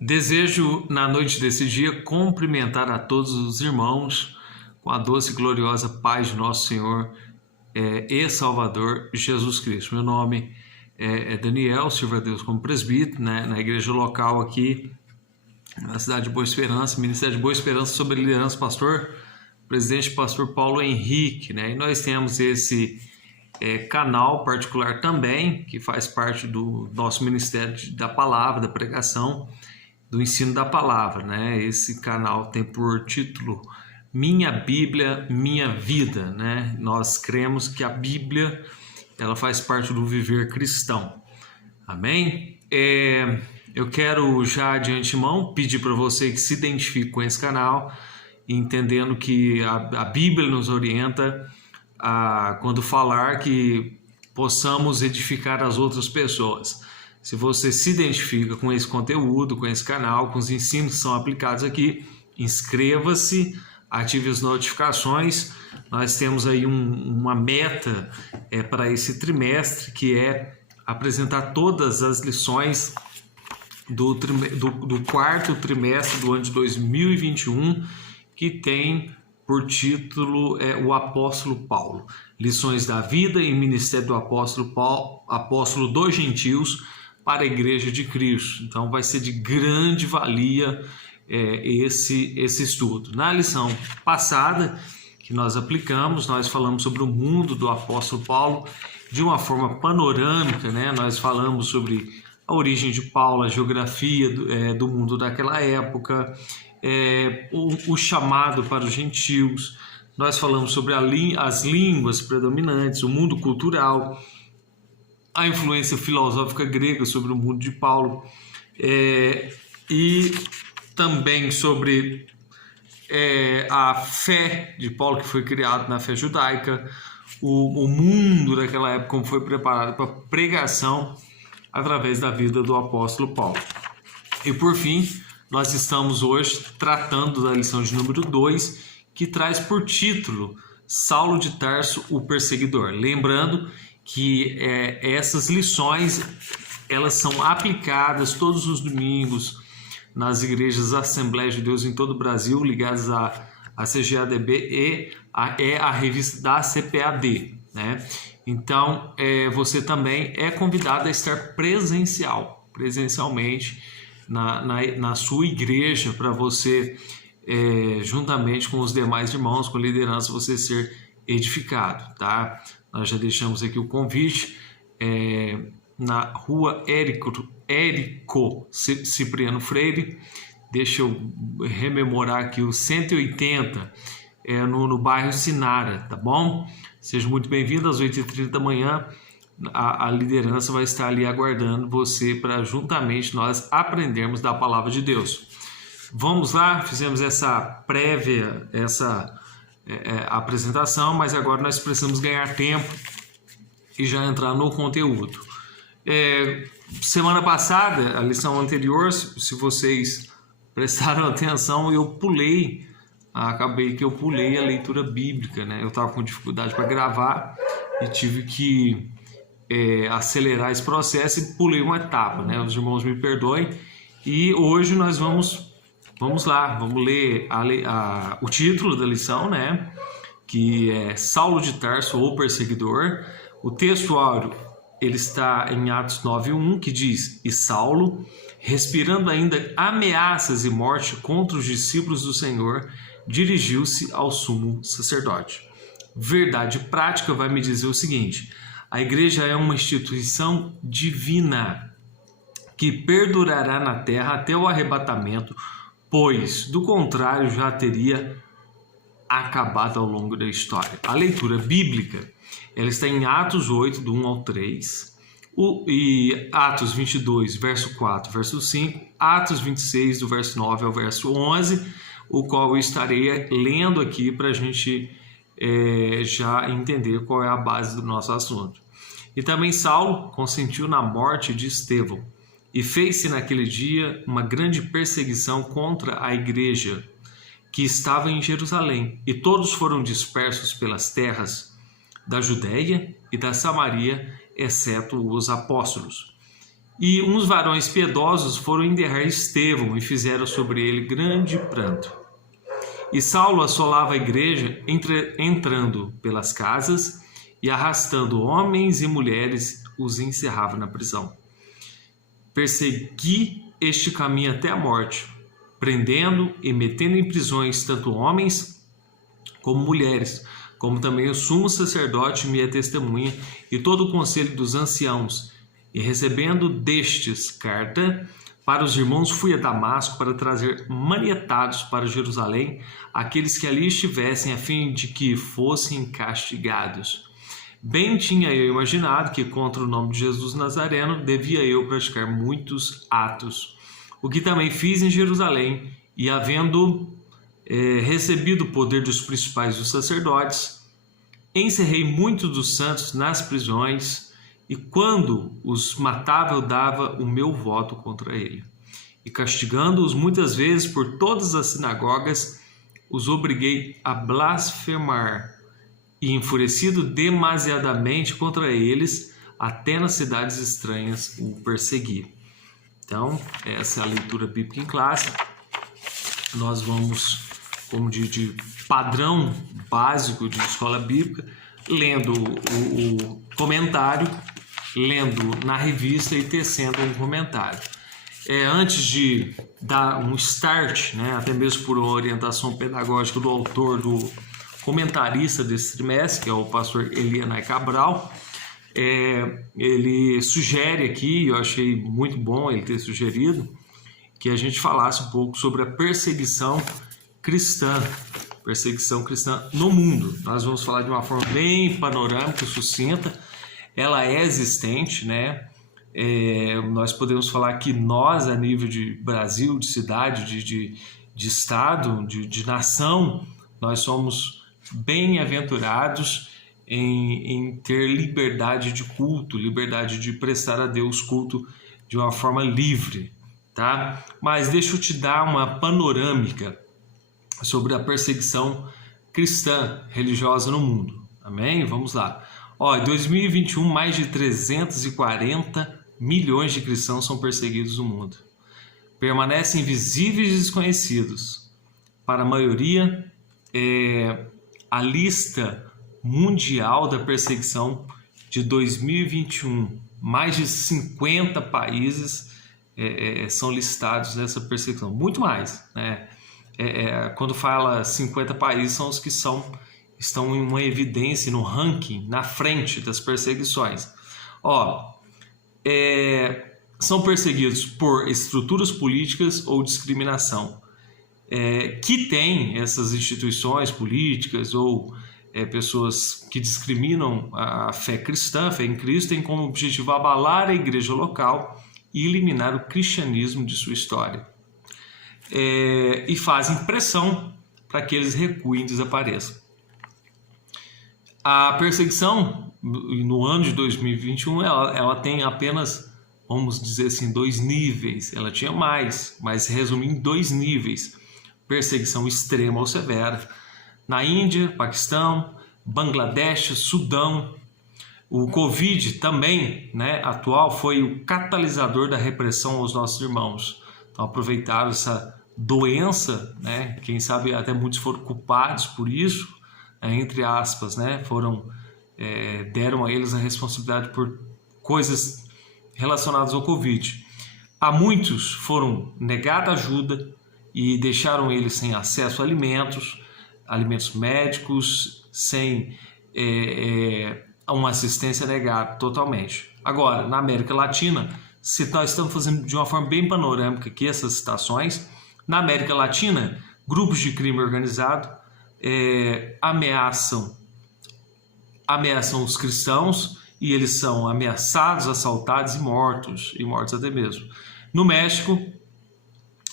Desejo, na noite desse dia, cumprimentar a todos os irmãos com a doce e gloriosa paz de nosso Senhor e Salvador Jesus Cristo. Meu nome é Daniel, sirvo a Deus como presbítero, né, na igreja local aqui, na cidade de Boa Esperança, Ministério de Boa Esperança, sob a liderança do presidente pastor Paulo Henrique, né? E nós temos esse canal particular também, que faz parte do nosso Ministério da Palavra, da Pregação, do ensino da palavra, né? Esse canal tem por título Minha Bíblia, Minha Vida, né? Nós cremos que a Bíblia, ela faz parte do viver cristão. Amém? Eu quero já de antemão pedir para você que se identifique com esse canal, entendendo que a Bíblia nos orienta a, quando falar, que possamos edificar as outras pessoas. Se você se identifica com esse conteúdo, com esse canal, com os ensinos que são aplicados aqui, inscreva-se, ative as notificações. Nós temos aí uma meta para esse trimestre, que é apresentar todas as lições do quarto trimestre do ano de 2021, que tem por título o Apóstolo Paulo. Lições da vida e ministério do Apóstolo Paulo, apóstolo dos gentios, para a Igreja de Cristo. Então vai ser de grande valia esse estudo. Na lição passada que nós aplicamos, nós falamos sobre o mundo do apóstolo Paulo de uma forma panorâmica, né? Nós falamos sobre a origem de Paulo, a geografia do mundo daquela época, o chamado para os gentios. Nós falamos sobre as línguas predominantes, o mundo cultural, a influência filosófica grega sobre o mundo de Paulo, e também sobre a fé de Paulo, que foi criado na fé judaica, o mundo daquela época, como foi preparado para pregação através da vida do apóstolo Paulo. E por fim, nós estamos hoje tratando da lição de número 2, que traz por título Saulo de Tarso, o perseguidor. Lembrando que essas lições, elas são aplicadas todos os domingos nas igrejas Assembleia de Deus em todo o Brasil, ligadas à CGADB e a revista da CPAD, né? Então, você também é convidado a estar presencialmente na sua igreja, para você, juntamente com os demais irmãos, com a liderança, você ser edificado, tá? Nós já deixamos aqui o convite na rua Érico Cipriano Freire. Deixa eu rememorar aqui o 180, no bairro Sinara, tá bom? Seja muito bem-vindo. Às 8h30 da manhã, a liderança vai estar ali aguardando você para juntamente nós aprendermos da palavra de Deus. Vamos lá, fizemos essa prévia, apresentação, mas agora nós precisamos ganhar tempo e já entrar no conteúdo. Semana passada, a lição anterior, se vocês prestaram atenção, acabei que eu pulei a leitura bíblica, né? Eu estava com dificuldade para gravar e tive que acelerar esse processo e pulei uma etapa, né? Os irmãos me perdoem. E hoje nós vamos lá, vamos ler o título da lição, né? Que é Saulo de Tarso, o perseguidor. O texto áureo, ele está em Atos 9:1, que diz: E Saulo, respirando ainda ameaças e morte contra os discípulos do Senhor, dirigiu-se ao sumo sacerdote. Verdade prática vai me dizer o seguinte: a igreja é uma instituição divina que perdurará na terra até o arrebatamento, pois, do contrário, já teria acabado ao longo da história. A leitura bíblica, ela está em Atos 8, do 1 ao 3, e Atos 22, verso 4, verso 5, Atos 26, do verso 9 ao verso 11, o qual eu estarei lendo aqui para a gente já entender qual é a base do nosso assunto. E também Saulo consentiu na morte de Estevão, e fez-se naquele dia uma grande perseguição contra a igreja que estava em Jerusalém, e todos foram dispersos pelas terras da Judéia e da Samaria, exceto os apóstolos. E uns varões piedosos foram enterrar Estevão e fizeram sobre ele grande pranto. E Saulo assolava a igreja, entrando pelas casas e arrastando homens e mulheres, os encerrava na prisão. Persegui este caminho até a morte, prendendo e metendo em prisões tanto homens como mulheres, como também o sumo sacerdote, minha testemunha, e todo o conselho dos anciãos. E recebendo destes carta para os irmãos, fui a Damasco para trazer manietados para Jerusalém aqueles que ali estivessem, a fim de que fossem castigados. Bem tinha eu imaginado que contra o nome de Jesus Nazareno devia eu praticar muitos atos, o que também fiz em Jerusalém, e havendo recebido o poder dos principais dos sacerdotes, encerrei muitos dos santos nas prisões, e quando os matava eu dava o meu voto contra ele. E castigando-os muitas vezes por todas as sinagogas, os obriguei a blasfemar, e enfurecido demasiadamente contra eles, até nas cidades estranhas o persegui. Então, essa é a leitura bíblica em classe. Nós vamos, como de padrão básico de escola bíblica, lendo o comentário, lendo na revista e tecendo um comentário. Antes de dar um start, né, até mesmo por orientação pedagógica do autor, do comentarista desse trimestre, que é o pastor Elianai Cabral, ele sugere aqui, eu achei muito bom ele ter sugerido, que a gente falasse um pouco sobre a perseguição cristã no mundo. Nós vamos falar de uma forma bem panorâmica, sucinta. Ela é existente, né? Nós podemos falar que nós, a nível de Brasil, de cidade, de estado, de nação, nós somos bem-aventurados em ter liberdade de culto, liberdade de prestar a Deus culto de uma forma livre, tá? Mas deixa eu te dar uma panorâmica sobre a perseguição cristã religiosa no mundo. Amém? Vamos lá. Em 2021, mais de 340 milhões de cristãos são perseguidos no mundo. Permanecem invisíveis e desconhecidos. Para a maioria, a lista mundial da perseguição de 2021, mais de 50 países são listados nessa perseguição. Muito mais, né? Quando fala 50 países, são os que estão em uma evidência, no ranking, na frente das perseguições. São perseguidos por estruturas políticas ou discriminação, que tem essas instituições políticas ou pessoas que discriminam a fé cristã, a fé em Cristo, tem como objetivo abalar a igreja local e eliminar o cristianismo de sua história. E fazem pressão para que eles recuem e desapareçam. A perseguição no ano de 2021 ela tem apenas, vamos dizer assim, 2 níveis. Ela tinha mais, mas se resume em 2 níveis: perseguição extrema ou severa na Índia, Paquistão, Bangladesh, Sudão. O Covid também, né, atual, foi o catalisador da repressão aos nossos irmãos. Então aproveitaram essa doença, né, quem sabe até muitos foram culpados por isso, entre aspas, né, deram a eles a responsabilidade por coisas relacionadas ao Covid. A muitos foram negada ajuda e deixaram eles sem acesso a alimentos médicos, sem uma assistência negada totalmente. Agora, na América Latina, se nós estamos fazendo de uma forma bem panorâmica aqui essas citações, na América Latina, grupos de crime organizado ameaçam os cristãos, e eles são ameaçados, assaltados e mortos até mesmo. No México,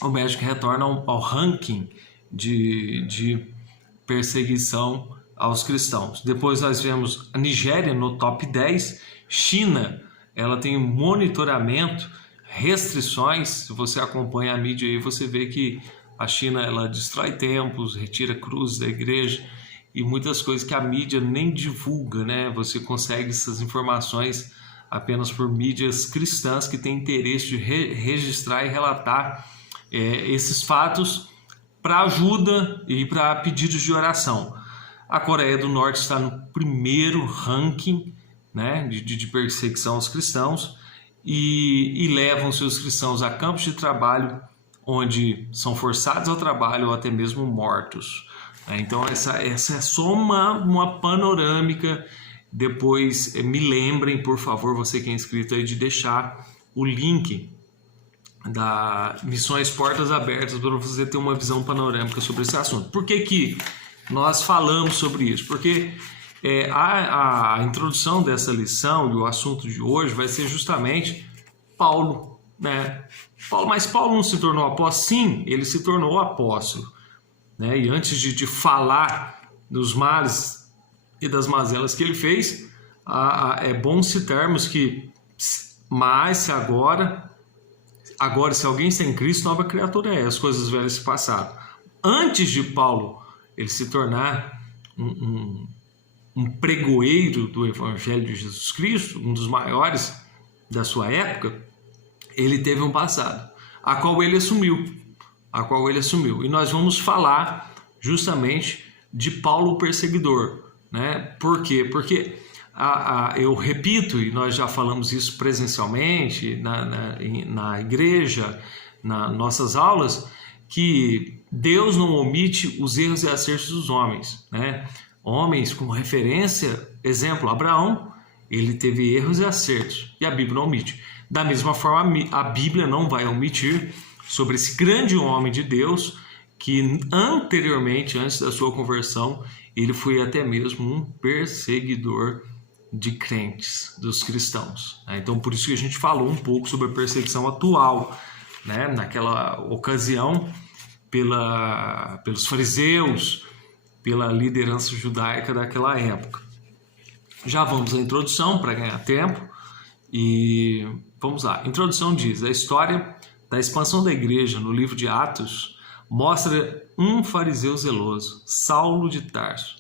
o México retorna ao ranking de perseguição aos cristãos. Depois nós vemos a Nigéria no top 10, China, ela tem monitoramento, restrições. Se você acompanha a mídia aí, você vê que a China ela destrói templos, retira cruzes da igreja e muitas coisas que a mídia nem divulga, né? Você consegue essas informações apenas por mídias cristãs que têm interesse de registrar e relatar esses fatos para ajuda e para pedidos de oração. A Coreia do Norte está no primeiro ranking, né, de perseguição aos cristãos e levam seus cristãos a campos de trabalho onde são forçados ao trabalho ou até mesmo mortos. Então essa é só uma panorâmica. Depois me lembrem, por favor, você que é inscrito aí, de deixar o link da Missões Portas Abertas para você ter uma visão panorâmica sobre esse assunto. Por que nós falamos sobre isso? Porque a introdução dessa lição e o assunto de hoje vai ser justamente Paulo, né? Mas Paulo não se tornou apóstolo? Sim, ele se tornou apóstolo, né? E antes de falar dos males e das mazelas que ele fez, é bom citarmos que, mas se agora se alguém está em Cristo, nova criatura é, as coisas velhas se passaram. Antes de Paulo ele se tornar um pregoeiro do Evangelho de Jesus Cristo, um dos maiores da sua época, ele teve um passado, a qual ele assumiu. E nós vamos falar justamente de Paulo o perseguidor, né? Por quê? Porque eu repito, e nós já falamos isso presencialmente na igreja, nas nossas aulas, que Deus não omite os erros e acertos dos homens, né? Homens como referência, exemplo, Abraão, ele teve erros e acertos, e a Bíblia não omite. Da mesma forma, a Bíblia não vai omitir sobre esse grande homem de Deus, que anteriormente, antes da sua conversão, ele foi até mesmo um perseguidor de crentes, dos cristãos. Então, por isso que a gente falou um pouco sobre a perseguição atual, né? Naquela ocasião, pelos fariseus, pela liderança judaica daquela época. Já vamos à introdução para ganhar tempo e vamos lá. A introdução diz: a história da expansão da igreja no livro de Atos mostra um fariseu zeloso, Saulo de Tarso.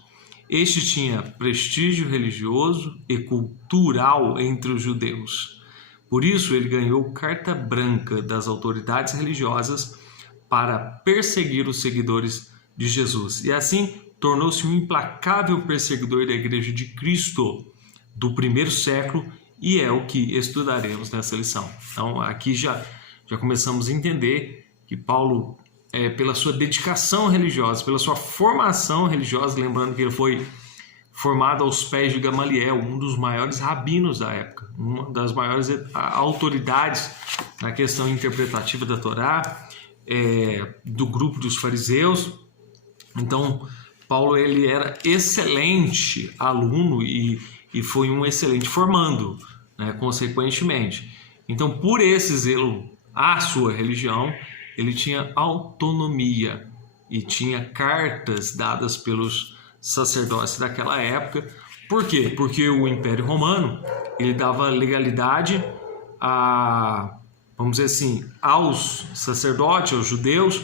Este tinha prestígio religioso e cultural entre os judeus. Por isso, ele ganhou carta branca das autoridades religiosas para perseguir os seguidores de Jesus. E assim, tornou-se um implacável perseguidor da Igreja de Cristo do primeiro século, e é o que estudaremos nessa lição. Então, aqui já começamos a entender que Paulo, pela sua dedicação religiosa, pela sua formação religiosa, lembrando que ele foi formado aos pés de Gamaliel, um dos maiores rabinos da época, uma das maiores autoridades na questão interpretativa da Torá, do grupo dos fariseus. Então, Paulo ele era excelente aluno e foi um excelente formando, né, consequentemente. Então, por esse zelo à sua religião, ele tinha autonomia e tinha cartas dadas pelos sacerdotes daquela época. Por quê? Porque o Império Romano ele dava legalidade vamos dizer assim, aos sacerdotes, aos judeus,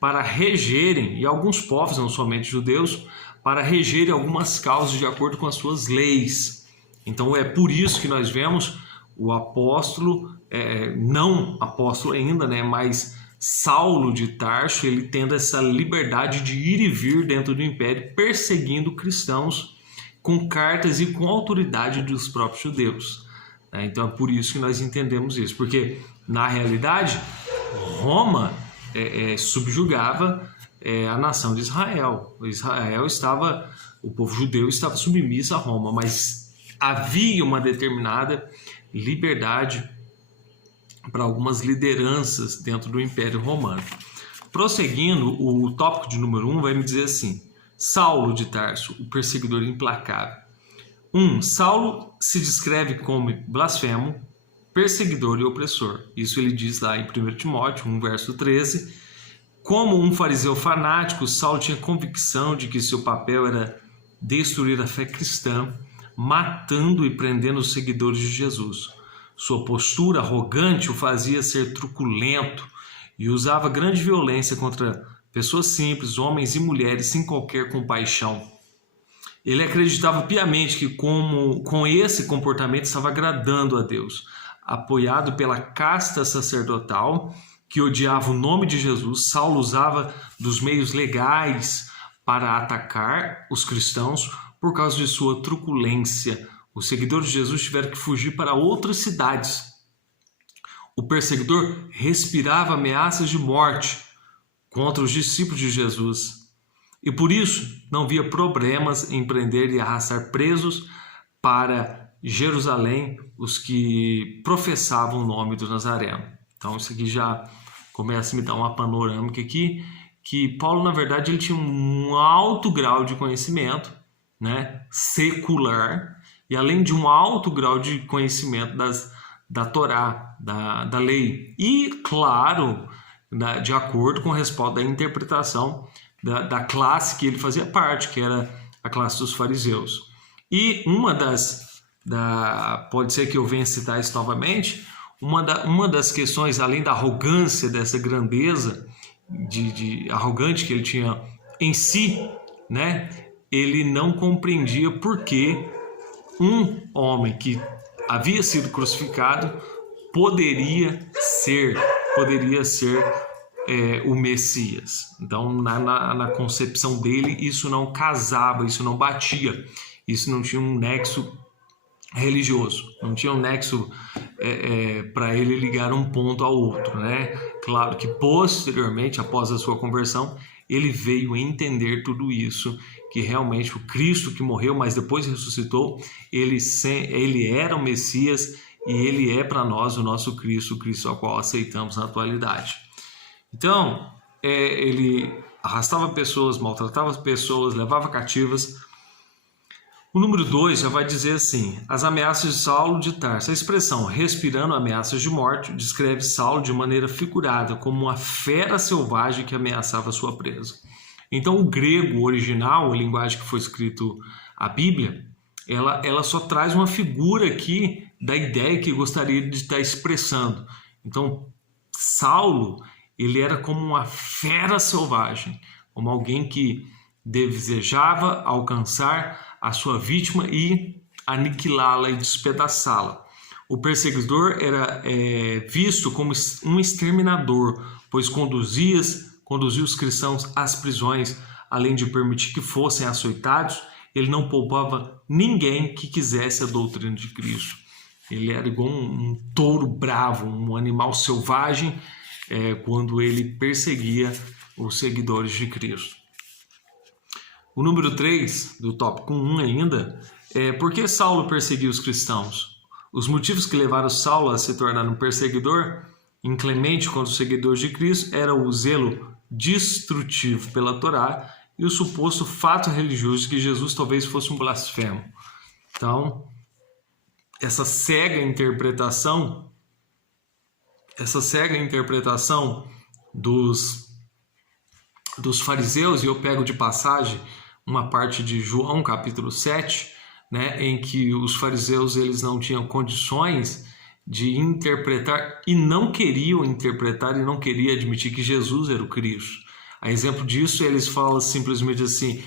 para regerem, e alguns povos, não somente judeus, para regerem algumas causas de acordo com as suas leis. Então é por isso que nós vemos o apóstolo, não apóstolo ainda, né, mas Saulo de Tarso, ele tendo essa liberdade de ir e vir dentro do império, perseguindo cristãos com cartas e com autoridade dos próprios judeus. Então é por isso que nós entendemos isso, porque na realidade Roma subjugava a nação de Israel. O povo judeu estava submisso a Roma, mas havia uma determinada liberdade para algumas lideranças dentro do Império Romano. Prosseguindo, o tópico de número 1 vai me dizer assim: Saulo de Tarso, o perseguidor implacável. 1. Saulo se descreve como blasfemo, perseguidor e opressor. Isso ele diz lá em 1 Timóteo 1, verso 13. Como um fariseu fanático, Saulo tinha convicção de que seu papel era destruir a fé cristã, matando e prendendo os seguidores de Jesus. Sua postura arrogante o fazia ser truculento e usava grande violência contra pessoas simples, homens e mulheres, sem qualquer compaixão. Ele acreditava piamente que com esse comportamento estava agradando a Deus. Apoiado pela casta sacerdotal, que odiava o nome de Jesus, Saulo usava dos meios legais para atacar os cristãos por causa de sua truculência. Os seguidores de Jesus tiveram que fugir para outras cidades. O perseguidor respirava ameaças de morte contra os discípulos de Jesus. E por isso não via problemas em prender e arrastar presos para Jerusalém os que professavam o nome do Nazareno. Então isso aqui já começa a me dar uma panorâmica aqui, que Paulo, na verdade, ele tinha um alto grau de conhecimento, né, secular, e além de um alto grau de conhecimento da Torá, da lei, e, claro, de acordo com o respaldo da interpretação da classe que ele fazia parte, que era a classe dos fariseus. E pode ser que eu venha citar isso novamente, uma das questões, além da arrogância, dessa grandeza de arrogante que ele tinha em si, né, ele não compreendia por que um homem que havia sido crucificado poderia ser o Messias. Então, na concepção dele, isso não casava, isso não batia, isso não tinha um nexo religioso, não tinha um nexo para ele ligar um ponto ao outro, né? Claro que posteriormente, após a sua conversão, ele veio entender tudo isso, que realmente o Cristo que morreu, mas depois ressuscitou, ele era o Messias e ele é para nós o nosso Cristo, o Cristo ao qual aceitamos na atualidade. Então, ele arrastava pessoas, maltratava pessoas, levava cativas. O número 2 já vai dizer assim: as ameaças de Saulo de Tarso. A expressão respirando ameaças de morte descreve Saulo de maneira figurada, como uma fera selvagem que ameaçava sua presa. Então, o grego original, a linguagem que foi escrito a Bíblia, ela só traz uma figura aqui da ideia que gostaria de estar expressando. Então, Saulo, ele era como uma fera selvagem, como alguém que desejava alcançar a sua vítima e aniquilá-la e despedaçá-la. O perseguidor era visto como um exterminador, pois conduzia os cristãos às prisões, além de permitir que fossem açoitados. Ele não poupava ninguém que quisesse a doutrina de Cristo. Ele era igual um touro bravo, um animal selvagem, quando ele perseguia os seguidores de Cristo. O número 3, do tópico 1 ainda, é por que Saulo perseguia os cristãos? Os motivos que levaram Saulo a se tornar um perseguidor inclemente contra os seguidores de Cristo eram o zelo destrutivo pela Torá e o suposto fato religioso de que Jesus talvez fosse um blasfemo. Então, essa cega interpretação dos fariseus, e eu pego de passagem uma parte de João capítulo 7, né, em que os fariseus eles não tinham condições de interpretar e não queriam interpretar e não queriam admitir que Jesus era o Cristo. A exemplo disso, eles falam simplesmente assim: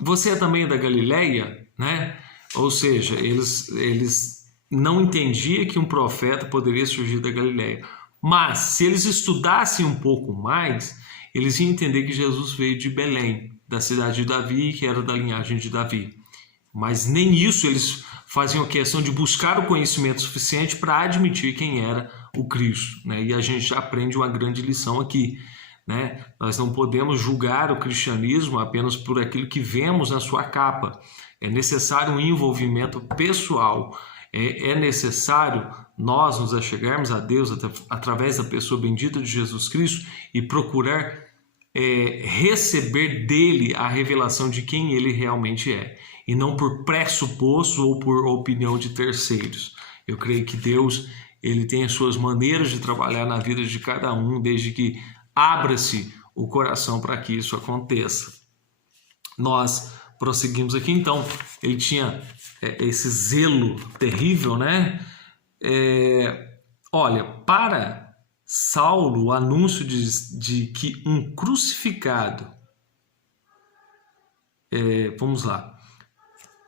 você é também da Galileia, né? Ou seja, eles não entendiam que um profeta poderia surgir da Galileia. Mas se eles estudassem um pouco mais, eles iam entender que Jesus veio de Belém, da cidade de Davi, que era da linhagem de Davi. Mas nem isso eles faziam questão de buscar o conhecimento suficiente para admitir quem era o Cristo, né? E a gente já aprende uma grande lição aqui, né? Nós não podemos julgar o cristianismo apenas por aquilo que vemos na sua capa. É necessário um envolvimento pessoal. É necessário nós nos achegarmos a Deus através da pessoa bendita de Jesus Cristo e procurar receber dele a revelação de quem ele realmente é, e não por pressuposto ou por opinião de terceiros. Eu creio que Deus ele tem as suas maneiras de trabalhar na vida de cada um, desde que abra-se o coração para que isso aconteça. Nós prosseguimos aqui, então, ele tinha esse zelo terrível, né? Olha, para Saulo, o anúncio de que um crucificado vamos lá.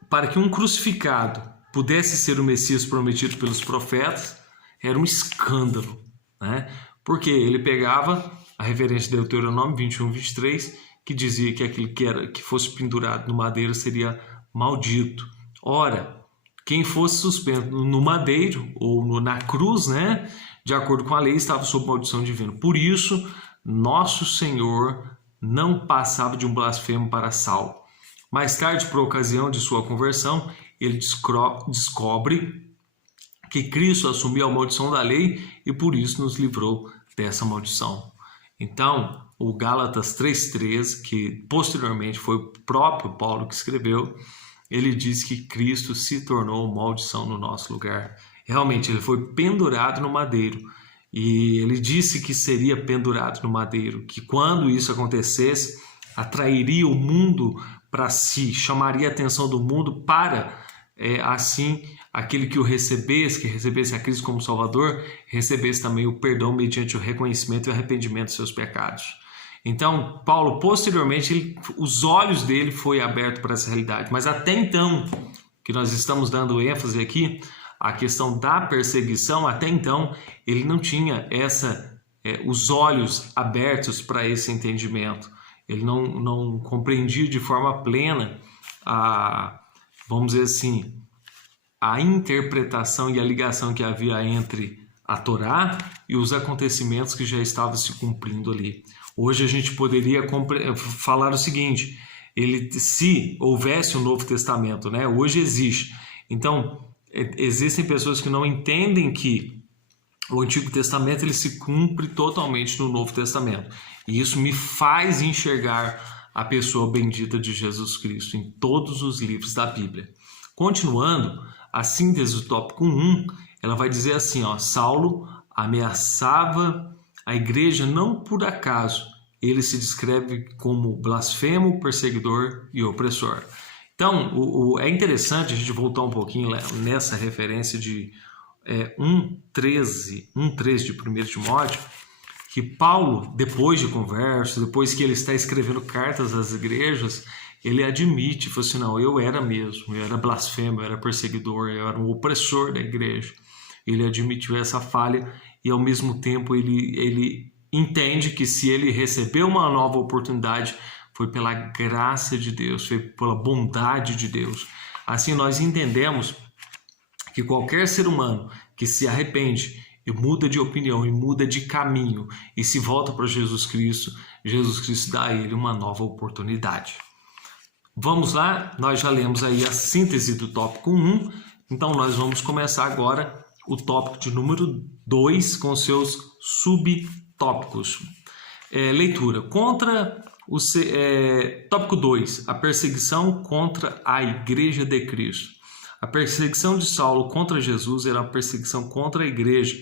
Para que um crucificado pudesse ser o Messias prometido pelos profetas, era um escândalo, né? Porque ele pegava a referência de Deuteronômio 21, 23, que dizia que aquele que fosse pendurado no madeiro seria maldito. Ora, quem fosse suspenso no madeiro ou na cruz, né, de acordo com a lei, estava sob maldição divina. Por isso, nosso Senhor não passava de um blasfemo para Saulo. Mais tarde, por ocasião de sua conversão, ele descobre que Cristo assumiu a maldição da lei e por isso nos livrou dessa maldição. Então, o Gálatas 3,13, que posteriormente foi o próprio Paulo que escreveu, ele diz que Cristo se tornou maldição no nosso lugar. Realmente, ele foi pendurado no madeiro. E ele disse que seria pendurado no madeiro, que quando isso acontecesse, atrairia o mundo para si, chamaria a atenção do mundo para, assim, aquele que o recebesse, que recebesse a Cristo como Salvador, recebesse também o perdão mediante o reconhecimento e o arrependimento dos seus pecados. Então, Paulo, posteriormente, os olhos dele foi aberto para essa realidade. Mas até então, que nós estamos dando ênfase aqui, a questão da perseguição, até então, ele não tinha os olhos abertos para esse entendimento. Ele não compreendia de forma plena vamos dizer assim, a interpretação e a ligação que havia entre a Torá e os acontecimentos que já estavam se cumprindo ali. Hoje a gente poderia falar o seguinte, se houvesse um Novo Testamento, né? Hoje existe. Então, existem pessoas que não entendem que o Antigo Testamento ele se cumpre totalmente no Novo Testamento. E isso me faz enxergar a pessoa bendita de Jesus Cristo em todos os livros da Bíblia. Continuando, a síntese do tópico 1, ela vai dizer assim, Saulo ameaçava a igreja não por acaso. Ele se descreve como blasfemo, perseguidor e opressor. Então, é interessante a gente voltar um pouquinho nessa referência de 1,13 de 1 Timóteo, que Paulo, depois de conversa, depois que ele está escrevendo cartas às igrejas, ele admite, fala assim, não, eu era mesmo, eu era blasfemo, eu era perseguidor, eu era um opressor da igreja. Ele admitiu essa falha e, ao mesmo tempo, ele entende que se ele recebeu uma nova oportunidade, foi pela graça de Deus, foi pela bondade de Deus. Assim, nós entendemos que qualquer ser humano que se arrepende e muda de opinião e muda de caminho e se volta para Jesus Cristo dá a ele uma nova oportunidade. Vamos lá, nós já lemos aí a síntese do tópico 1, então nós vamos começar agora o tópico de número 2 com seus subtópicos. Leitura. Tópico 2, a perseguição contra a Igreja de Cristo. A perseguição de Saulo contra Jesus era uma perseguição contra a igreja,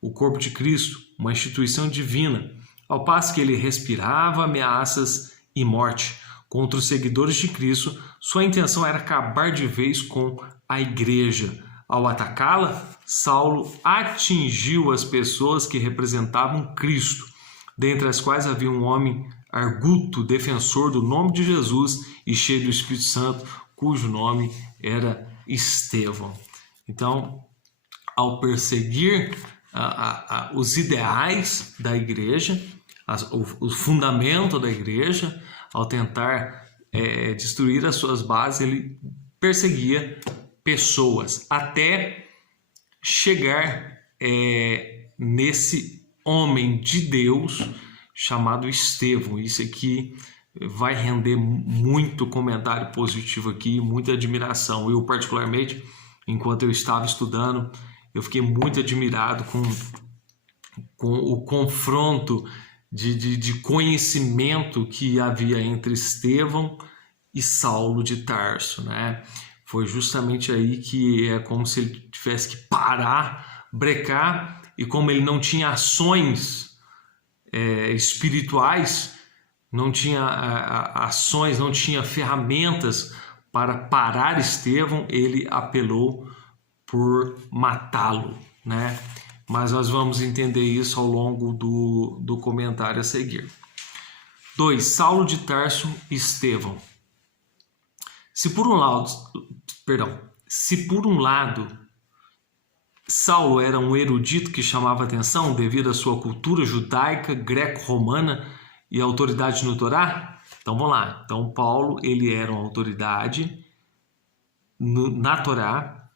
o corpo de Cristo, uma instituição divina, ao passo que ele respirava ameaças e morte contra os seguidores de Cristo. Sua intenção era acabar de vez com a igreja. Ao atacá-la, Saulo atingiu as pessoas que representavam Cristo, dentre as quais havia um homem arguto, defensor do nome de Jesus e cheio do Espírito Santo, cujo nome era Estevão. Então, ao perseguir os ideais da igreja, o fundamento da igreja, ao tentar destruir as suas bases, ele perseguia pessoas, até chegar nesse homem de Deus chamado Estevão. Isso aqui vai render muito comentário positivo aqui, muita admiração. Eu, particularmente, enquanto eu estava estudando, eu fiquei muito admirado com o confronto de conhecimento que havia entre Estevão e Saulo de Tarso, né? Foi justamente aí que é como se ele tivesse que parar, brecar, e como ele não tinha ações espirituais, não tinha ações, não tinha ferramentas para parar Estevão, ele apelou por matá-lo, né? Mas nós vamos entender isso ao longo do comentário a seguir. 2. Saulo de Tarso e Estevão. Se por um lado Saulo era um erudito que chamava atenção devido à sua cultura judaica, greco-romana e autoridade no Torá, então vamos lá. Então Paulo, ele era uma autoridade na Torá,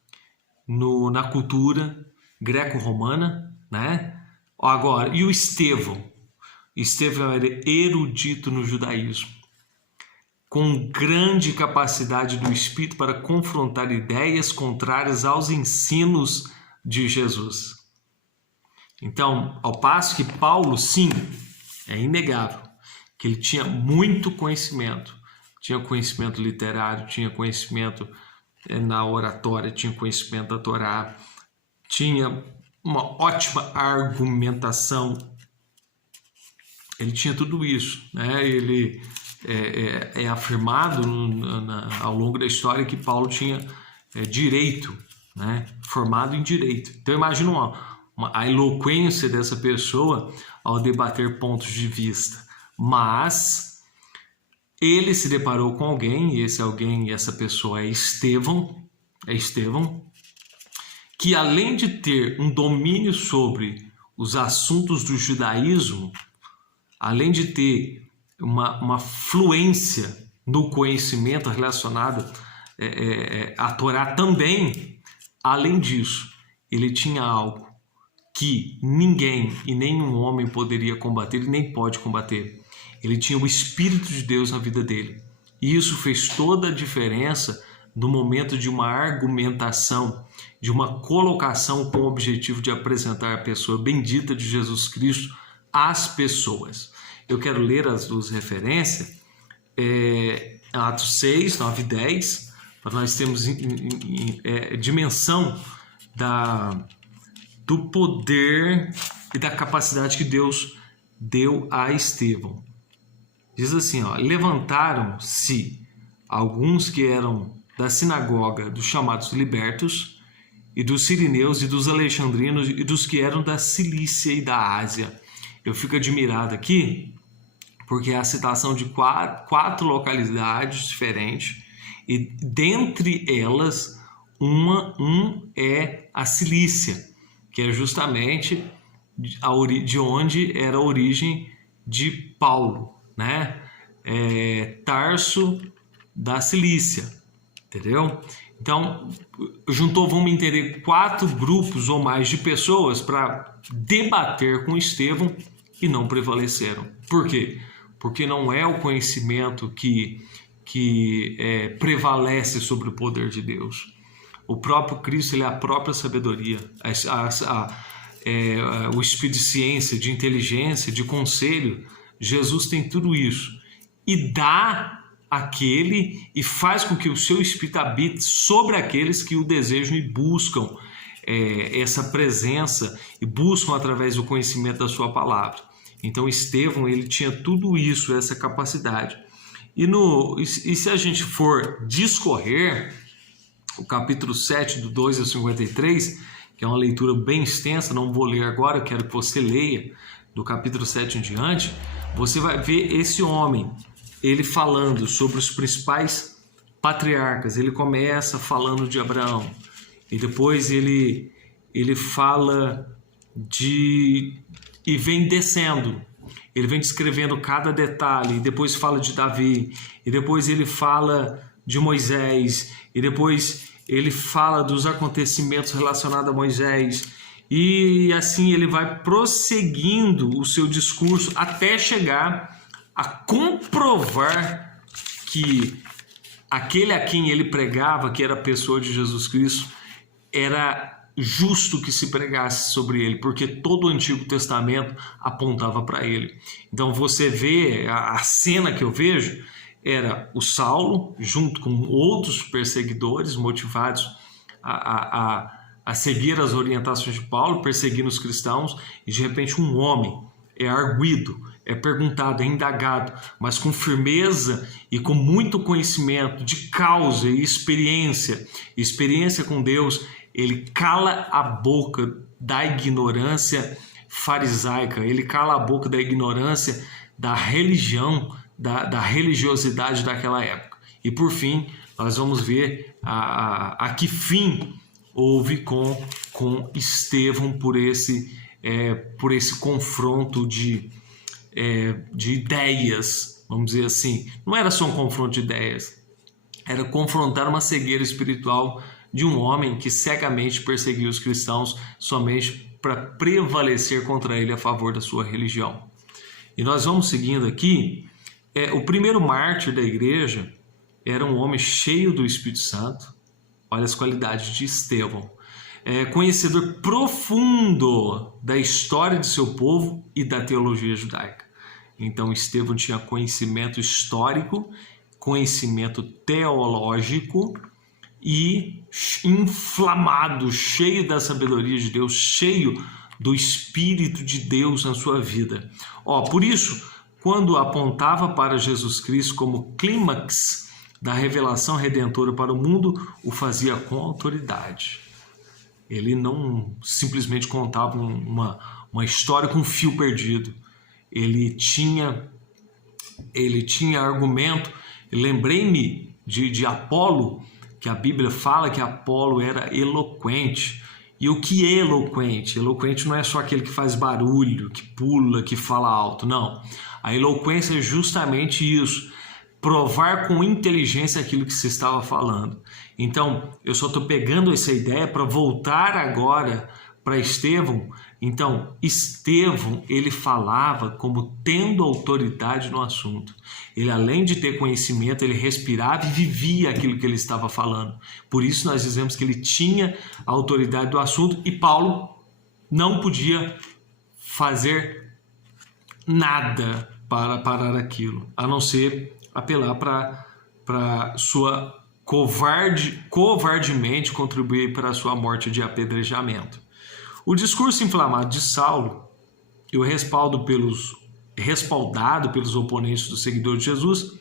na cultura greco-romana, né? Agora, e o Estevão? Estevão era erudito no judaísmo, com grande capacidade do Espírito para confrontar ideias contrárias aos ensinos de Jesus. Então, ao passo que Paulo, sim, é inegável que ele tinha muito conhecimento, tinha conhecimento literário, tinha conhecimento na oratória, tinha conhecimento da Torá, tinha uma ótima argumentação, ele tinha tudo isso, né? Ele é afirmado ao longo da história que Paulo tinha direito, né? Formado em direito. Então imagina a eloquência dessa pessoa ao debater pontos de vista. Mas ele se deparou com alguém, e esse alguém, essa pessoa é Estevão, que além de ter um domínio sobre os assuntos do judaísmo, além de ter uma fluência no conhecimento relacionado à Torá também, além disso, ele tinha algo que ninguém e nenhum homem poderia combater e nem pode combater. Ele tinha o Espírito de Deus na vida dele. E isso fez toda a diferença no momento de uma argumentação, de uma colocação com o objetivo de apresentar a pessoa bendita de Jesus Cristo às pessoas. Eu quero ler as duas referências, Atos 6, 9 e 10, para nós termos dimensão do poder e da capacidade que Deus deu a Estevão. Diz assim, levantaram-se alguns que eram da sinagoga dos chamados libertos, e dos sirineus e dos alexandrinos e dos que eram da Cilícia e da Ásia. Eu fico admirado aqui, porque é a citação de quatro localidades diferentes, e dentre elas, é a Cilícia, que é justamente de onde era a origem de Paulo, né? Tarso da Cilícia, entendeu? Então, vamos entender, 4 grupos ou mais de pessoas para debater com Estevão e não prevaleceram. Por quê? Porque não é o conhecimento que prevalece sobre o poder de Deus. O próprio Cristo, ele é a própria sabedoria, o espírito de ciência, de inteligência, de conselho. Jesus tem tudo isso e dá aquele e faz com que o seu espírito habite sobre aqueles que o desejam e buscam essa presença e buscam através do conhecimento da sua palavra. Então Estevão, ele tinha tudo isso, essa capacidade. E se a gente for discorrer o capítulo 7, do 2 ao 53, que é uma leitura bem extensa, não vou ler agora, eu quero que você leia do capítulo 7 em diante, você vai ver esse homem, ele falando sobre os principais patriarcas. Ele começa falando de Abraão, e depois ele fala e vem descendo, ele vem descrevendo cada detalhe, e depois fala de Davi, e depois ele fala de Moisés, e depois ele fala dos acontecimentos relacionados a Moisés, e assim ele vai prosseguindo o seu discurso até chegar a comprovar que aquele a quem ele pregava, que era a pessoa de Jesus Cristo, era justo que se pregasse sobre ele, porque todo o Antigo Testamento apontava para ele. Então você vê, a cena que eu vejo era o Saulo, junto com outros perseguidores motivados a seguir as orientações de Paulo, perseguindo os cristãos, e de repente um homem é arguido, é perguntado, é indagado, mas com firmeza e com muito conhecimento de causa e experiência com Deus, ele cala a boca da ignorância farisaica, ele cala a boca da ignorância da religião, da religiosidade daquela época. E por fim, nós vamos ver a que fim houve com Estevão por esse confronto de ideias, vamos dizer assim. Não era só um confronto de ideias, era confrontar uma cegueira espiritual de um homem que cegamente perseguia os cristãos somente para prevalecer contra ele a favor da sua religião. E nós vamos seguindo aqui. O primeiro mártir da igreja era um homem cheio do Espírito Santo. Olha as qualidades de Estevão. Conhecedor profundo da história de seu povo e da teologia judaica. Então Estevão tinha conhecimento histórico, conhecimento teológico e inflamado, cheio da sabedoria de Deus, cheio do Espírito de Deus na sua vida. Por isso, quando apontava para Jesus Cristo como clímax da revelação redentora para o mundo, o fazia com autoridade. Ele não simplesmente contava uma história com um fio perdido. Ele tinha argumento. Lembrei-me de Apolo, que a Bíblia fala que Apolo era eloquente. E o que é eloquente? Eloquente não é só aquele que faz barulho, que pula, que fala alto. Não. A eloquência é justamente isso. Provar com inteligência aquilo que se estava falando. Então, eu só estou pegando essa ideia para voltar agora para Estevão. Então, Estevão, ele falava como tendo autoridade no assunto. Ele, além de ter conhecimento, ele respirava e vivia aquilo que ele estava falando. Por isso nós dizemos que ele tinha a autoridade do assunto e Paulo não podia fazer nada para parar aquilo, a não ser apelar para sua covardemente contribuir para a sua morte de apedrejamento. O discurso inflamado de Saulo e o respaldado pelos oponentes do seguidor de Jesus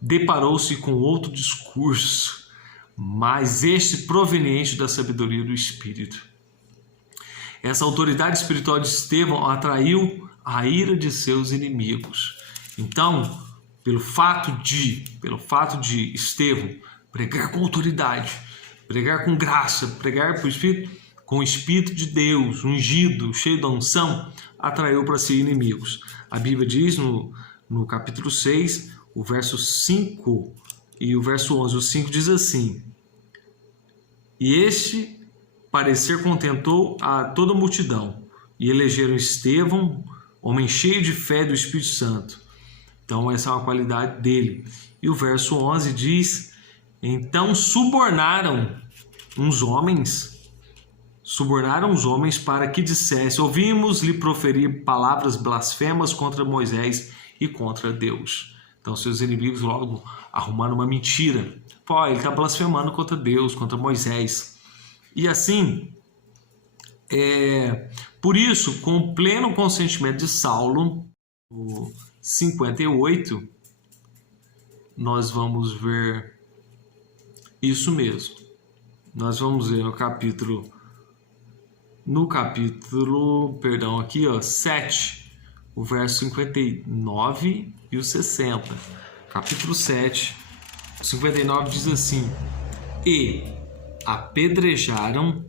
deparou-se com outro discurso, mas este proveniente da sabedoria do Espírito. Essa autoridade espiritual de Estevão atraiu a ira de seus inimigos. Então, pelo fato de Estevão pregar com autoridade, pregar com graça, pregar com o Espírito de Deus, ungido, cheio da unção, atraiu para si inimigos. A Bíblia diz no capítulo 6, o verso 5 e o verso 11. O 5 diz assim: E este parecer contentou a toda a multidão, e elegeram Estevão, homem cheio de fé do Espírito Santo. Então essa é uma qualidade dele. E o verso 11 diz: Então subornaram os homens para que dissesse: Ouvimos-lhe proferir palavras blasfemas contra Moisés e contra Deus. Então seus inimigos logo arrumaram uma mentira. Ele está blasfemando contra Deus, contra Moisés. E assim, por isso, com o pleno consentimento de Saulo, no 58, nós vamos ver isso mesmo. Nós vamos ver no capítulo 7, o verso 59 e o 60. Capítulo 7, 59 diz assim: E apedrejaram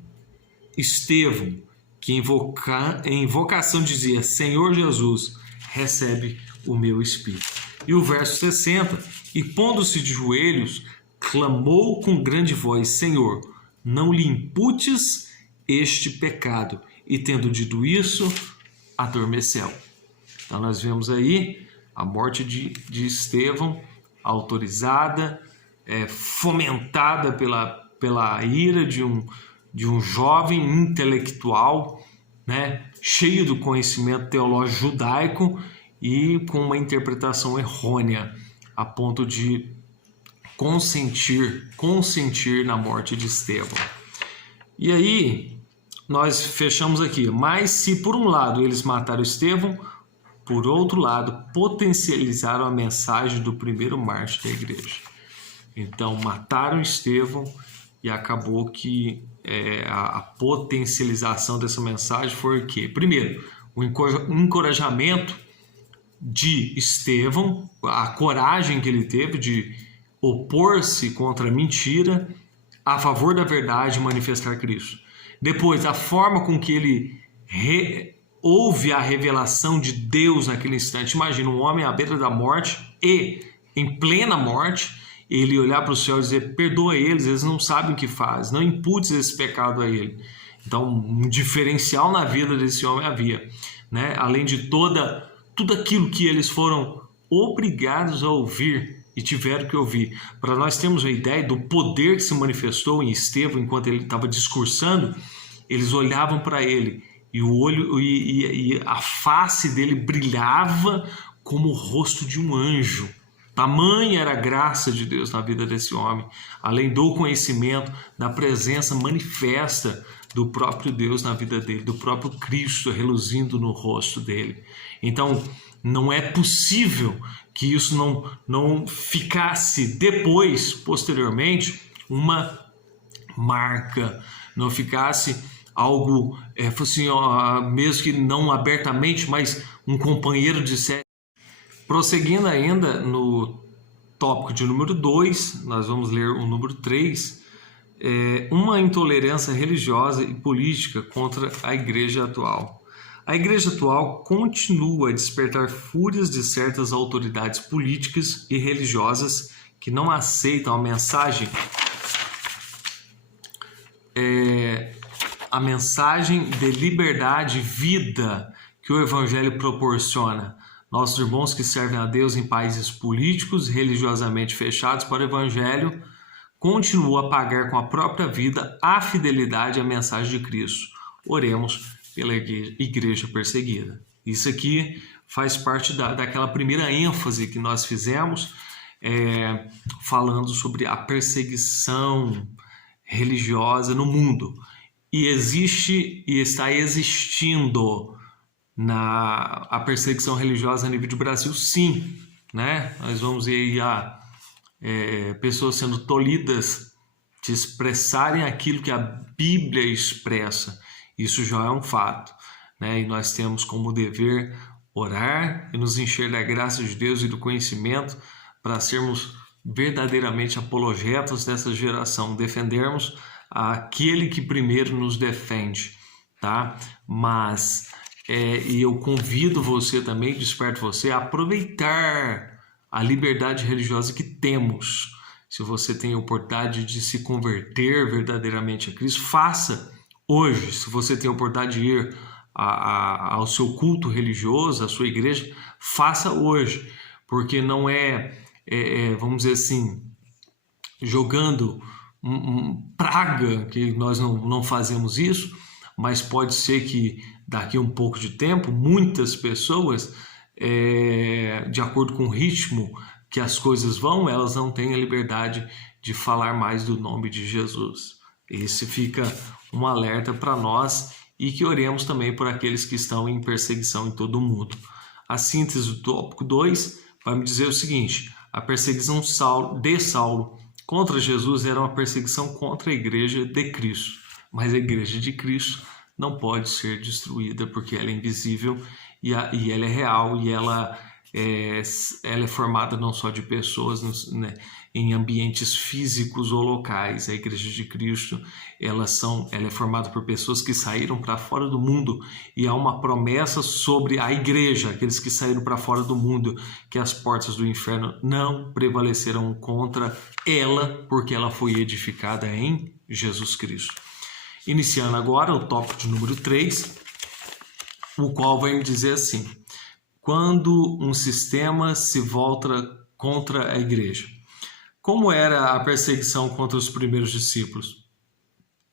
Estevão, que em invocação dizia: Senhor Jesus, recebe o meu espírito. E o verso 60: E pondo-se de joelhos, clamou com grande voz: Senhor, não lhe imputes este pecado. E tendo dito isso, adormeceu. Então nós vemos aí a morte de Estevão, autorizada, fomentada pela ira de um jovem intelectual, cheio do conhecimento teológico judaico e com uma interpretação errônea, a ponto de consentir na morte de Estevão. E aí, nós fechamos aqui. Mas se por um lado eles mataram Estevão, por outro lado, potencializaram a mensagem do primeiro mártir da igreja. Então, mataram Estevão e acabou que a potencialização dessa mensagem foi o quê? Primeiro, o encorajamento de Estevão, a coragem que ele teve de opor-se contra a mentira, a favor da verdade e manifestar Cristo. Depois, a forma com que ele houve a revelação de Deus naquele instante. Imagina um homem à beira da morte e, em plena morte, ele olhar para o céu e dizer: perdoa eles não sabem o que fazem, não imputes esse pecado a ele. Então, um diferencial na vida desse homem havia, né? Além de tudo aquilo que eles foram obrigados a ouvir e tiveram que ouvir. Para nós termos uma ideia do poder que se manifestou em Estevão enquanto ele estava discursando, eles olhavam para ele e o olho e a face dele brilhava como o rosto de um anjo. Tamanha era a graça de Deus na vida desse homem, além do conhecimento, da presença manifesta do próprio Deus na vida dele, do próprio Cristo reluzindo no rosto dele. Então, não é possível que isso não ficasse depois, posteriormente, uma marca, não ficasse algo, assim, mesmo que não abertamente, mas um companheiro de série. Prosseguindo ainda no tópico de número 2, nós vamos ler o número 3, uma intolerância religiosa e política contra a igreja atual. A igreja atual continua a despertar fúrias de certas autoridades políticas e religiosas que não aceitam a mensagem de liberdade e vida que o Evangelho proporciona. Nossos irmãos que servem a Deus em países políticos religiosamente fechados para o Evangelho continuam a pagar com a própria vida a fidelidade à mensagem de Cristo. Oremos pela igreja perseguida. Isso aqui faz parte daquela primeira ênfase que nós fizemos, falando sobre a perseguição religiosa no mundo. E existe e está existindo a perseguição religiosa a nível de Brasil, sim, né? Nós vamos ver aí pessoas sendo tolhidas de expressarem aquilo que a Bíblia expressa. Isso já é um fato, né? E nós temos como dever orar e nos encher da graça de Deus e do conhecimento para sermos verdadeiramente apologetas dessa geração, defendermos aquele que primeiro nos defende, tá? Mas e eu convido você também, desperto você a aproveitar a liberdade religiosa que temos. Se você tem a oportunidade de se converter verdadeiramente a Cristo, faça hoje. Se você tem a oportunidade de ir ao seu culto religioso, à sua igreja, faça hoje, porque não vamos dizer assim, jogando praga que nós não fazemos isso, mas pode ser que daqui a um pouco de tempo, muitas pessoas, de acordo com o ritmo que as coisas vão, elas não têm a liberdade de falar mais do nome de Jesus. Esse fica um alerta para nós e que oremos também por aqueles que estão em perseguição em todo o mundo. A síntese do tópico 2 vai me dizer o seguinte: a perseguição de Saulo contra Jesus era uma perseguição contra a igreja de Cristo, mas a igreja de Cristo não pode ser destruída porque ela é invisível e ela é real e ela é formada não só de pessoas, né, em ambientes físicos ou locais. A igreja de Cristo ela é formada por pessoas que saíram para fora do mundo e há uma promessa sobre a igreja, aqueles que saíram para fora do mundo, que as portas do inferno não prevalecerão contra ela, porque ela foi edificada em Jesus Cristo. Iniciando agora o tópico de número 3, o qual vai me dizer assim: quando um sistema se volta contra a igreja. Como era a perseguição contra os primeiros discípulos?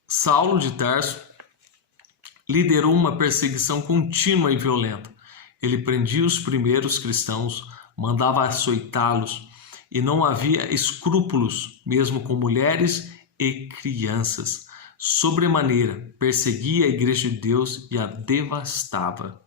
Saulo de Tarso liderou uma perseguição contínua e violenta. Ele prendia os primeiros cristãos, mandava açoitá-los e não havia escrúpulos, mesmo com mulheres e crianças. Sobremaneira, perseguia a igreja de Deus e a devastava.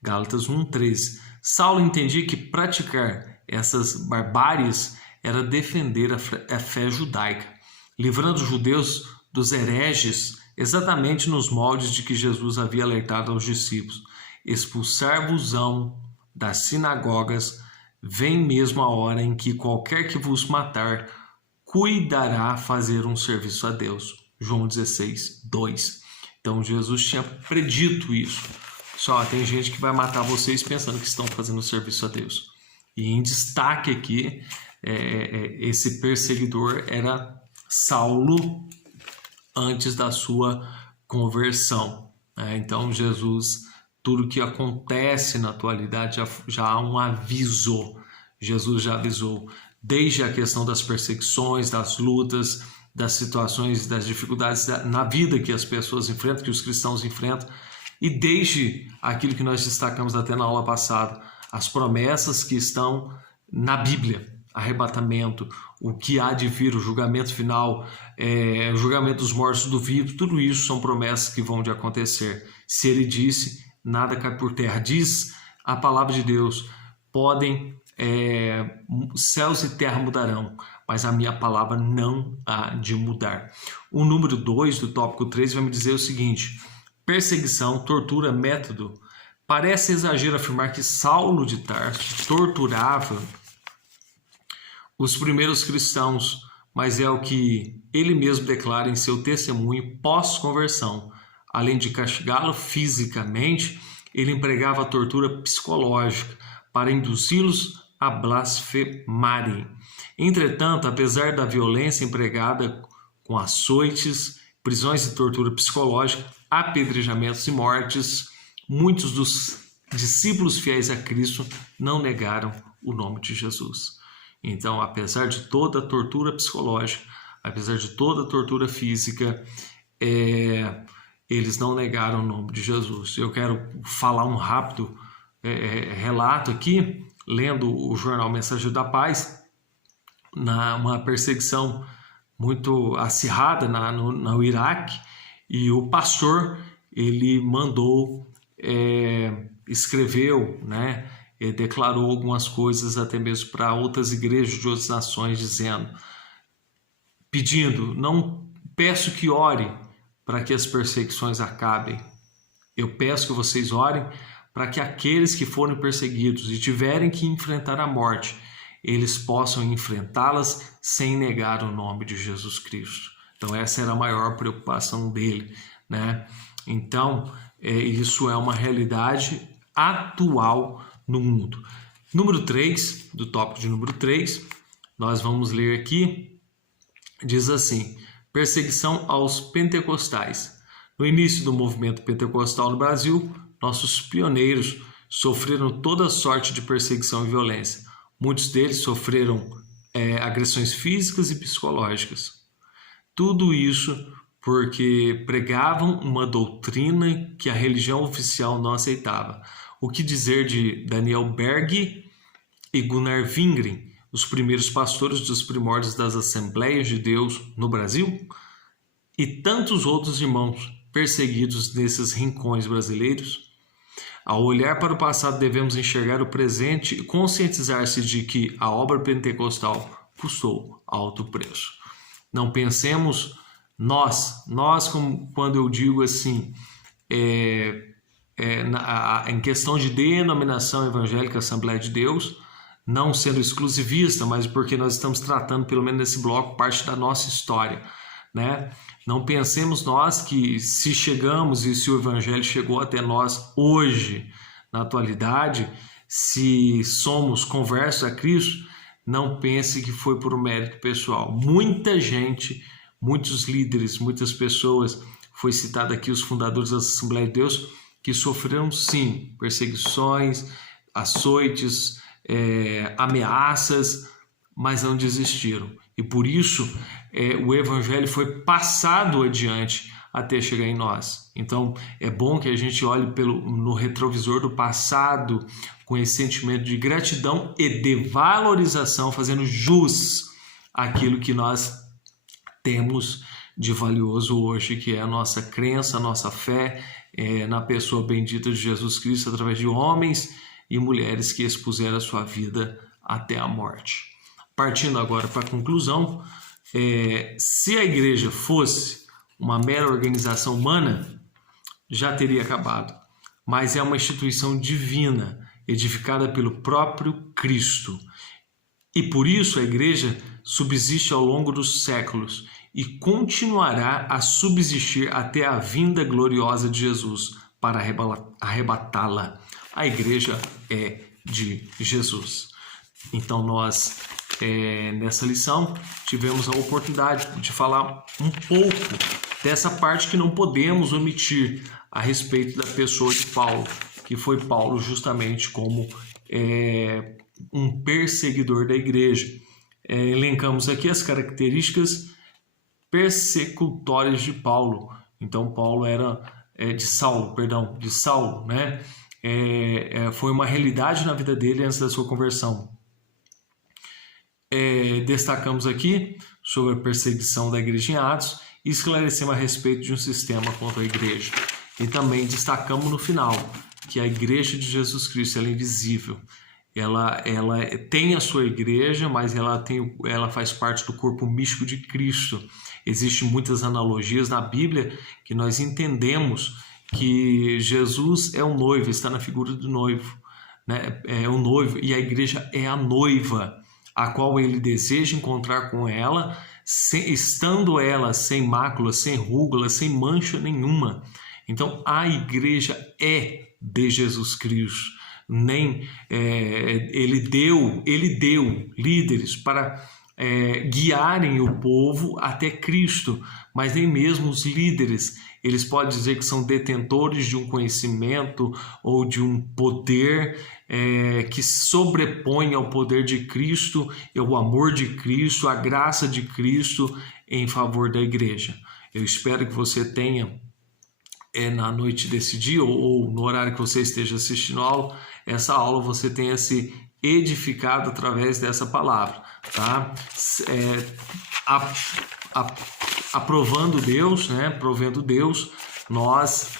Gálatas 1:13. Saulo entendia que praticar essas barbáries era defender a fé judaica, livrando os judeus dos hereges, exatamente nos moldes de que Jesus havia alertado aos discípulos: expulsar-vos-ão das sinagogas, vem mesmo a hora em que qualquer que vos matar cuidará fazer um serviço a Deus. João 16, 2. Então Jesus tinha predito isso. Só tem gente que vai matar vocês pensando que estão fazendo serviço a Deus. E em destaque aqui, esse perseguidor era Saulo antes da sua conversão. Então Jesus, tudo que acontece na atualidade já há um aviso. Jesus já avisou, desde a questão das perseguições, das lutas, das situações, das dificuldades na vida que as pessoas enfrentam, que os cristãos enfrentam, e desde aquilo que nós destacamos até na aula passada, as promessas que estão na Bíblia, arrebatamento, o que há de vir, o julgamento final, o julgamento dos mortos do vivo, tudo isso são promessas que vão de acontecer. Se ele disse, nada cai por terra. Diz a palavra de Deus, céus e terra mudarão, mas a minha palavra não há de mudar. O número 2 do tópico 3 vai me dizer o seguinte: perseguição, tortura, método. Parece exagero afirmar que Saulo de Tarso torturava os primeiros cristãos, mas é o que ele mesmo declara em seu testemunho pós-conversão. Além de castigá-lo fisicamente, ele empregava a tortura psicológica para induzi-los a blasfemarem. Entretanto, apesar da violência empregada com açoites, prisões e tortura psicológica, apedrejamentos e mortes, muitos dos discípulos fiéis a Cristo não negaram o nome de Jesus. Então, apesar de toda a tortura psicológica, apesar de toda a tortura física, eles não negaram o nome de Jesus. Eu quero falar um rápido relato aqui, lendo o jornal Mensageiro da Paz, uma perseguição muito acirrada no Iraque, e o pastor, ele mandou, escreveu, declarou algumas coisas até mesmo para outras igrejas de outras nações, pedindo, não peço que ore para que as perseguições acabem, eu peço que vocês orem para que aqueles que forem perseguidos e tiverem que enfrentar a morte, eles possam enfrentá-las sem negar o nome de Jesus Cristo. Então essa era a maior preocupação dele, Então isso é uma realidade atual no mundo. Número 3, do tópico de número 3, nós vamos ler aqui, diz assim: perseguição aos pentecostais. No início do movimento pentecostal no Brasil, nossos pioneiros sofreram toda sorte de perseguição e violência. Muitos deles sofreram agressões físicas e psicológicas. Tudo isso porque pregavam uma doutrina que a religião oficial não aceitava. O que dizer de Daniel Berg e Gunnar Wingren, os primeiros pastores dos primórdios das Assembleias de Deus no Brasil? E tantos outros irmãos perseguidos nesses rincões brasileiros? Ao olhar para o passado, devemos enxergar o presente e conscientizar-se de que a obra pentecostal custou alto preço. Não pensemos nós como quando eu digo assim, em questão de denominação evangélica Assembleia de Deus, não sendo exclusivista, mas porque nós estamos tratando, pelo menos nesse bloco, parte da nossa história, Não pensemos nós que se chegamos e se o evangelho chegou até nós hoje, na atualidade, se somos conversos a Cristo, não pense que foi por um mérito pessoal. Muita gente, muitos líderes, muitas pessoas, foi citado aqui os fundadores da Assembleia de Deus, que sofreram sim perseguições, açoites, ameaças, mas não desistiram. E por isso o evangelho foi passado adiante até chegar em nós. Então é bom que a gente olhe no retrovisor do passado com esse sentimento de gratidão e de valorização, fazendo jus àquilo que nós temos de valioso hoje, que é a nossa crença, a nossa fé na pessoa bendita de Jesus Cristo, através de homens e mulheres que expuseram a sua vida até a morte. Partindo agora para a conclusão, se a igreja fosse uma mera organização humana, já teria acabado, mas é uma instituição divina edificada pelo próprio Cristo. E por isso a igreja subsiste ao longo dos séculos e continuará a subsistir até a vinda gloriosa de Jesus para arrebatá-la. A igreja é de Jesus. Então nós, nessa lição, tivemos a oportunidade de falar um pouco dessa parte que não podemos omitir a respeito da pessoa de Paulo, que foi Paulo justamente como um perseguidor da igreja. Elencamos aqui as características persecutórias de Paulo. Então Paulo era de Saulo, né? Foi uma realidade na vida dele antes da sua conversão. Destacamos aqui sobre a perseguição da igreja em Atos e esclarecemos a respeito de um sistema contra a igreja. E também destacamos no final que a igreja de Jesus Cristo ela é invisível. Ela tem a sua igreja, mas ela faz parte do corpo místico de Cristo. Existem muitas analogias na Bíblia que nós entendemos que Jesus é o noivo, está na figura do noivo, né? É o noivo e a igreja é a noiva, a qual ele deseja encontrar com ela, estando ela sem mácula, sem rúgula, sem mancha nenhuma. Então a igreja é de Jesus Cristo. Ele deu líderes para guiarem o povo até Cristo, mas nem mesmo os líderes, eles podem dizer que são detentores de um conhecimento ou de um poder que sobrepõe ao poder de Cristo, o amor de Cristo, a graça de Cristo em favor da igreja. Eu espero que você tenha na noite desse dia ou no horário que você esteja assistindo essa aula, você tenha se edificado através dessa palavra, tá? Aprovando Deus, né? Provendo Deus, nós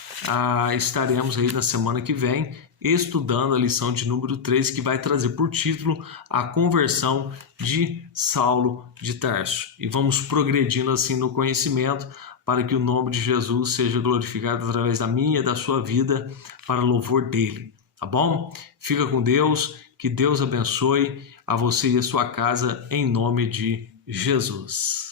estaremos aí na semana que vem estudando a lição de número 3, que vai trazer por título a conversão de Saulo de Tarso. E vamos progredindo assim no conhecimento, para que o nome de Jesus seja glorificado através da minha e da sua vida, para louvor dele, tá bom? Fica com Deus, que Deus abençoe a você e a sua casa, em nome de Jesus.